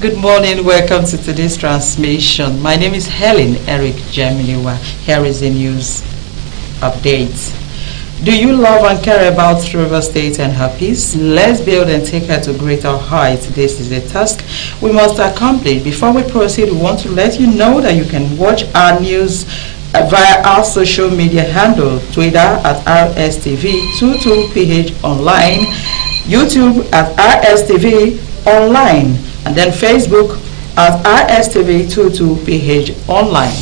Good morning, welcome to today's transmission. My name is Helen Eric Jamiliwa. Here is the news update. Do you love and care about River State and her peace? Let's build and take her to greater heights. This is a task we must accomplish. Before we proceed, we want to let you know that you can watch our news via our social media handle, Twitter at RSTV22PH online, YouTube at RSTV online, and then Facebook at RSTV22PH online.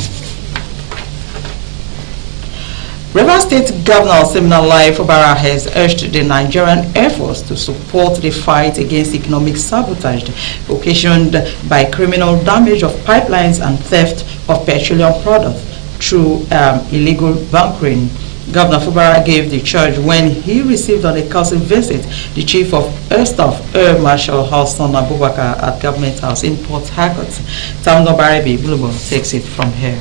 River State Governor Siminalayi Fubara has urged the Nigerian Air Force to support the fight against economic sabotage occasioned by criminal damage of pipelines and theft of petroleum products through illegal bunkering. Governor Fubara gave the charge when he received on a council visit the Chief of Air Staff, Air Marshal Hassan Abubakar at Government House in Port Harcourt. Tamno Baribi Bulubo takes it from here.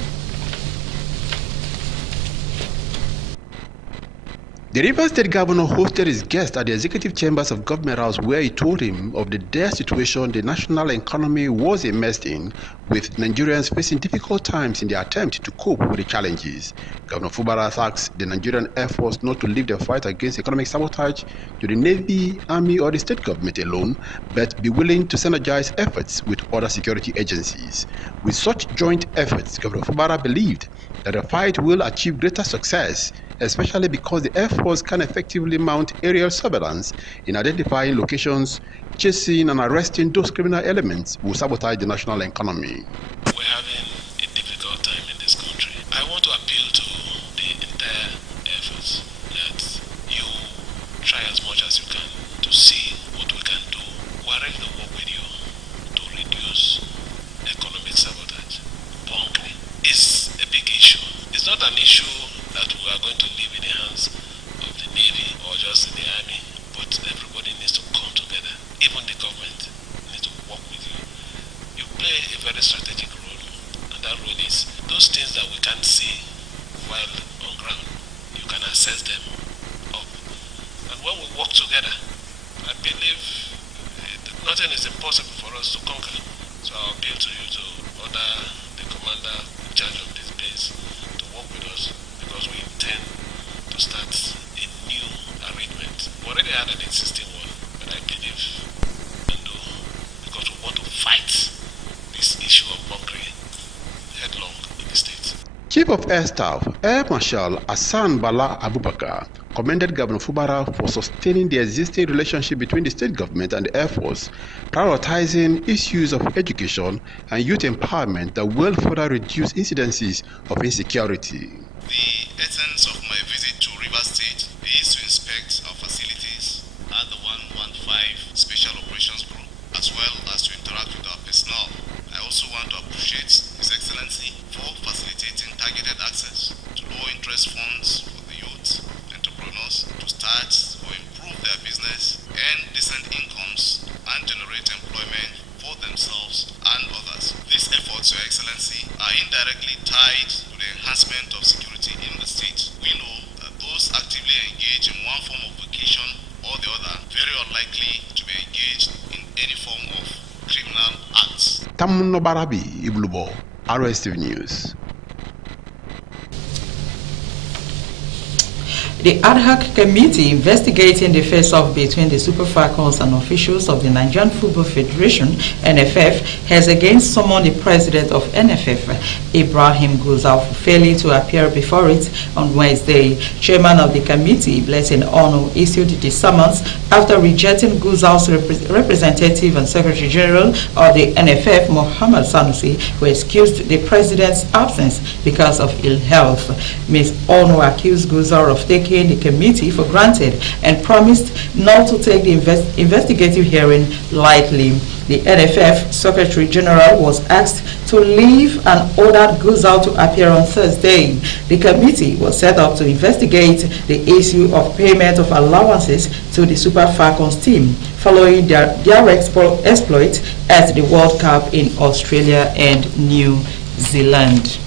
The River State Governor hosted his guest at the Executive Chambers of Government House, where he told him of the dire situation the national economy was immersed in, with Nigerians facing difficult times in their attempt to cope with the challenges. Governor Fubara asked the Nigerian Air Force not to leave the fight against economic sabotage to the Navy, Army or the state government alone, but be willing to synergize efforts with other security agencies. With such joint efforts, Governor Fubara believed that the fight will achieve greater success, especially because the Air Force can effectively mount aerial surveillance in identifying locations, chasing and arresting those criminal elements who sabotage the national economy. We're having a difficult time in this country. I want to appeal to the entire Air Force that you try as much as you can to see what we can do. We're ready to work with you to reduce economic sabotage. Bunkering is a big issue. It's not an issue that we are going to leave in the hands of the Navy or just in the Army, but everybody needs to come together. Even the government needs to work with you. You play a very strategic role, and that role is those things that we can't see while on ground. You can assess them up. And when we work together, I believe nothing is impossible for us to conquer. So I'll appeal to you to order the commander in charge of this base to work with us, because we intend to start a new arrangement. We already had an existing one, but I believe we can do, because we want to fight this issue of bunkering headlong in the state. Chief of Air Staff, Air Marshal Hassan Abubakar, commended Governor Fubara for sustaining the existing relationship between the state government and the Air Force, prioritizing issues of education and youth empowerment that will further reduce incidences of insecurity. The essence of my visit to River State is to inspect our facilities at the 115 Special Operations Group, as well as to interact with our personnel. I also want to appreciate His Excellency for facilitating targeted access to low-interest funds for the youth entrepreneurs to start or improve their business, earn decent incomes, and generate employment for themselves and others. These efforts, Your Excellency, are indirectly tied to the enhancement of security in the state. We know that those actively engaged in one form of vocation or the other very unlikely to be engaged in any form of criminal acts. Tamno Barabi Iblubo, RSTV News. The ad hoc committee investigating the face-off between the Super Falcons and officials of the Nigerian Football Federation, NFF, has again summoned the president of NFF, Ibrahim Gusau, for failing to appear before it on Wednesday. Chairman of the committee, Blessing Ono, issued the summons after rejecting Gusau's representative and Secretary General of the NFF, Mohammed Sanusi, who excused the president's absence because of ill health. Ms. Ono accused Gusau of taking the committee for granted and promised not to take the investigative hearing lightly. The NFF Secretary General was asked to leave and ordered Gusau to appear on Thursday. The committee was set up to investigate the issue of payment of allowances to the Super Falcons team following their exploit at the World Cup in Australia and New Zealand.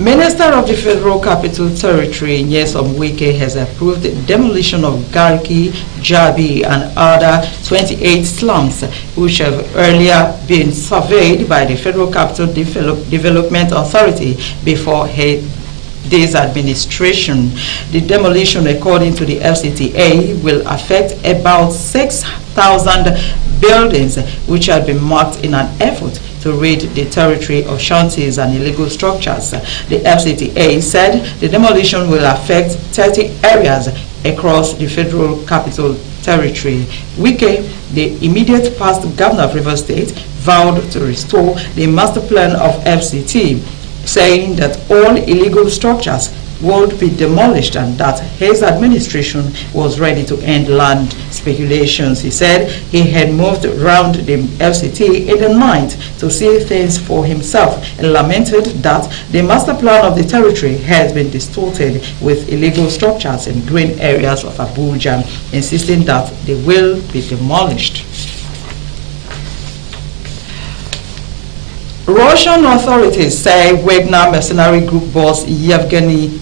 Minister of the Federal Capital Territory, Nyesom Wike, has approved the demolition of Garki, Jabi, and other 28 slums, which have earlier been surveyed by the Federal Capital Development Authority before this administration. The demolition, according to the FCTA, will affect about 6,000 buildings, which have been marked in an effort to rid the territory of shanties and illegal structures. The FCTA said the demolition will affect 30 areas across the Federal Capital Territory. Wike, the immediate past governor of Rivers State, vowed to restore the master plan of FCT, saying that all illegal structures would be demolished and that his administration was ready to end land speculations. He said he had moved around the FCT in the night to see things for himself and lamented that the master plan of the territory has been distorted with illegal structures in green areas of Abuja, insisting that they will be demolished. Russian authorities say Wagner mercenary group boss Yevgeny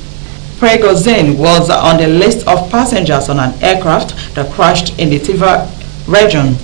Prigozhin was on the list of passengers on an aircraft that crashed in the Tiva region.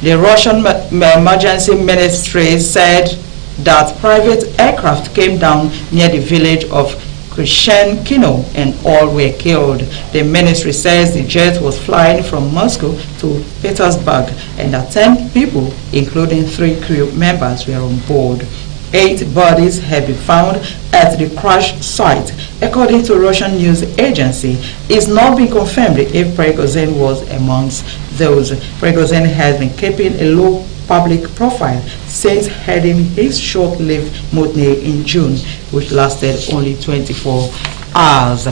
The Russian emergency ministry said that private aircraft came down near the village of Krishenkino and all were killed. The ministry says the jet was flying from Moscow to Petersburg and that 10 people, including 3 crew members, were on board. 8 bodies have been found at the crash site. According to Russian news agency, it's not been confirmed if Prigozhin was amongst those. Prigozhin has been keeping a low public profile since heading his short-lived mutiny in June, which lasted only 24 hours.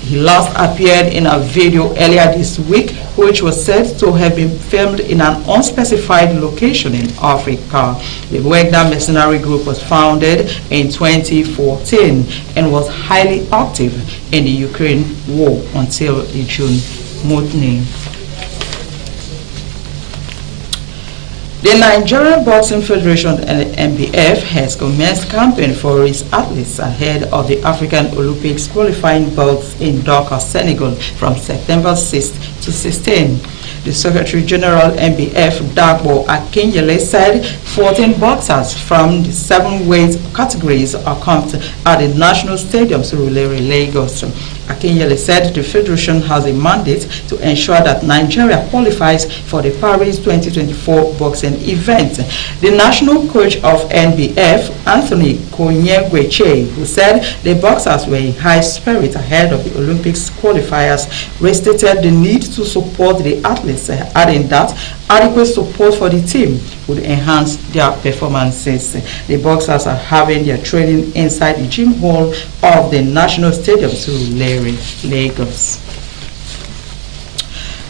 He last appeared in a video earlier this week, which was said to have been filmed in an unspecified location in Africa. The Wagner mercenary group was founded in 2014 and was highly active in the Ukraine war until the June mutiny. The Nigerian Boxing Federation (NBF) has commenced campaign for its athletes ahead of the African Olympics qualifying bouts in Dakar, Senegal from September 6 to 16. The Secretary General NBF, Dagbo Akinyele, said 14 boxers from the 7 weight categories are camped at the National Stadium, Surulere, Lagos. Akinyele said the Federation has a mandate to ensure that Nigeria qualifies for the Paris 2024 boxing event. The national coach of NBF, Anthony Konyegweche, who said the boxers were in high spirit ahead of the Olympics qualifiers, restated the need to support the athletes, adding that adequate support for the team would enhance their performances. The boxers are having their training inside the gym hall of the National Stadium, Surulere, Lagos.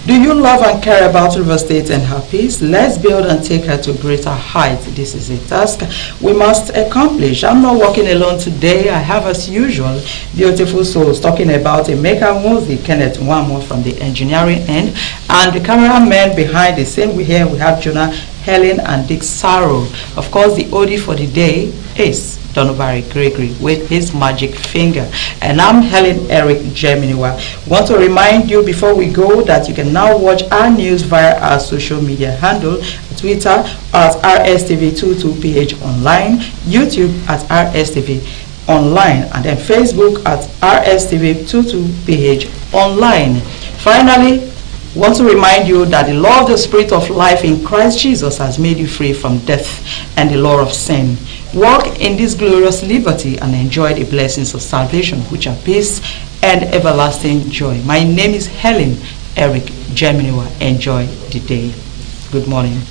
Do you love and care about Rivers State and her peace? Let's build and take her to greater heights. This is a task we must accomplish. I'm not walking alone today. I have, as usual, beautiful souls talking about Emeka Mozi, Kenneth Nwamo from the engineering end, and the cameraman behind the scene. We have Jonah, Helen, and Dick Sarrow. Of course, the oldie for the day is Donobari Gregory with his magic finger. And I'm Helen Eric Geminiwa. Want to remind you before we go that you can now watch our news via our social media handle, Twitter at RSTV22PH online, YouTube at RSTV online, and then Facebook at RSTV22PH online. Finally, want to remind you that the law of the Spirit of life in Christ Jesus has made you free from death and the law of sin. Walk in this glorious liberty and enjoy the blessings of salvation, which are peace and everlasting joy. My name is Helen Eric Geminiwa. Enjoy the day. Good morning.